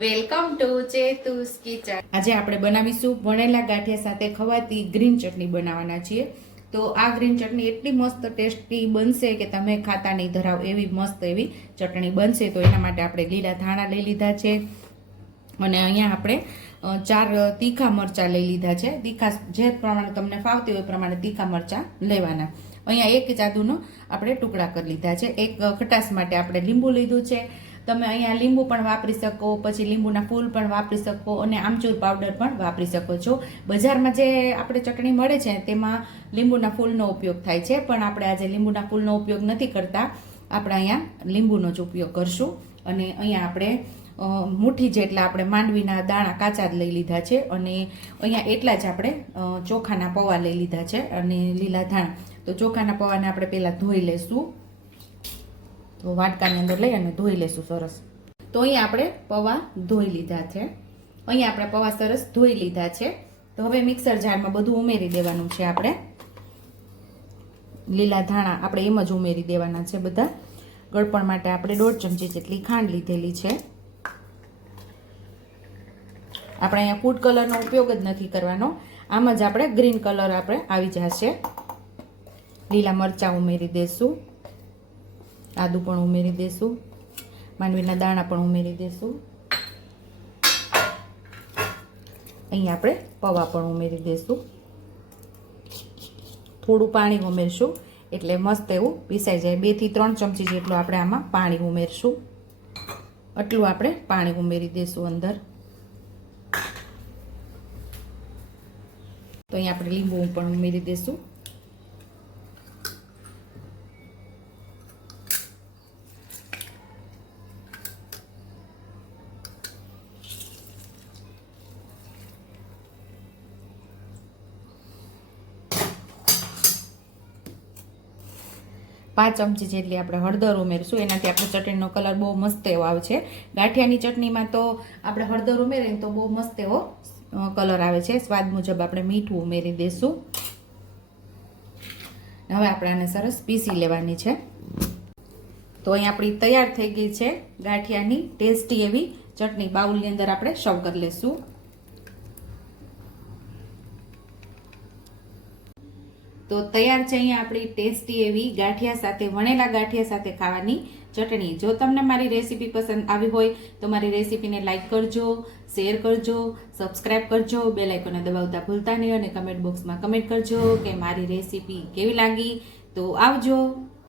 Welcome to ચેતુસ kitchen. આજે આપણે બનાવીશું વણેલા ગાંઠિયા સાથે ખવાતી ગ્રીન ચટણી બનાવવાના છીએ. તો આ ગ્રીન ચટણી એટલી મસ્ત ટેસ્ટી બનશે કે તમે ખાતા નહીં ધરાવ એવી મસ્ત એવી ચટણી બનશે. તો એના માટે આપણે લીલા ધાણા લઈ લીધા છે અને અહીંયા આપણે 4 તીખા મરચાં લઈ લીધા છે. તીખા જે પ્રમાણે તમને ફાવતી હોય એ પ્રમાણે તીખા મરચાં લેવાના. અહીંયા 1 જાદુનો આપણે ટુકડા કરી લીધા છે. એક ખટાશ માટે આપણે લીંબુ લીધું છે. તમે અહીંયા લીંબુ પણ વાપરી શકો, પછી લીંબુના ફૂલ પણ વાપરી શકો અને આમચૂર પાવડર પણ વાપરી શકો છો. બજારમાં જે આપણે ચટણી મળે છે તેમાં લીંબુના ફૂલનો ઉપયોગ થાય છે, પણ આપણે આજે લીંબુના ફૂલનો ઉપયોગ નથી કરતા. આપણે અહીંયા લીંબુનો જ ઉપયોગ કરશું. અને અહીંયા આપણે મુઠ્ઠી જેટલા આપણે માંડવીના દાણા કાચા જ લઈ લીધા છે અને અહીંયા એટલા જ આપણે ચોખાના પૌવા લઈ લીધા છે અને લીલા ધાણા. તો ચોખાના પૌવાને આપણે પહેલાં ધોઈ લઈશું. તો વાટકાની અંદર લઈ અને ધોઈ લઈશું સરસ. તો અહીંયા આપણે પૌવા ધોઈ લીધા છે. અહીંયા આપણે પૌવા સરસ ધોઈ લીધા છે. તો હવે મિક્સર જારમાં બધું ઉમેરી દેવાનું છે. આપણે લીલા ધાણા આપણે એમ જ ઉમેરી દેવાના છે બધા. ગળપણ માટે આપણે 1.5 ચમચી જેટલી ખાંડ લીધેલી છે. આપણે અહીંયા ફૂડ કલરનો ઉપયોગ જ નથી કરવાનો. આમ જ આપણે ગ્રીન કલર આપણે આવી જશે. લીલા મરચાં ઉમેરી દઈશું, આદુ પણ ઉમેરી દઈશું, માંડવીના દાણા પણ ઉમેરી દઈશું. અહીંયા આપણે પૌવા પણ ઉમેરી દઈશું. થોડું પાણી ઉમેરશું એટલે મસ્ત એવું પીસાઈ જાય. 2 થી 3 ચમચી જેટલું આપણે આમાં પાણી ઉમેરશું. આટલું આપણે પાણી ઉમેરી દઈશું અંદર. તો અહીંયા આપણે લીંબુ પણ ઉમેરી દઈશું. પાંચ ચમચી જેટલી આપણે હળદર ઉમેરશું. એનાથી આપણે ચટણીનો કલર બહુ મસ્ત એવો આવે છે. ગાંઠિયાની ચટણીમાં તો આપણે હળદર ઉમેરીને તો બહુ મસ્ત એવો કલર આવે છે. સ્વાદ મુજબ આપણે મીઠું ઉમેરી દઈશું. હવે આપણે આને સરસ પીસી લેવાની છે. તો અહીં આપણી તૈયાર થઈ ગઈ છે ગાંઠિયાની ટેસ્ટી એવી ચટણી. બાઉલની અંદર આપણે સર્વ કરી લઈશું. તો તૈયાર છે અહીંયા આપણી ટેસ્ટી એવી ગાંઠિયા સાથે, વણેલા ગાંઠિયા સાથે ખાવાની ચટણી. જો તમને મારી રેસીપી પસંદ આવી હોય તો મારી રેસીપીને લાઈક કરજો, શેર કરજો, સબસ્ક્રાઈબ કરજો, બેલ આઇકોનને દબાવતા ભૂલતા નહીં અને કમેન્ટ બોક્સમાં કમેન્ટ કરજો કે મારી રેસીપી કેવી લાગી. તો આવજો.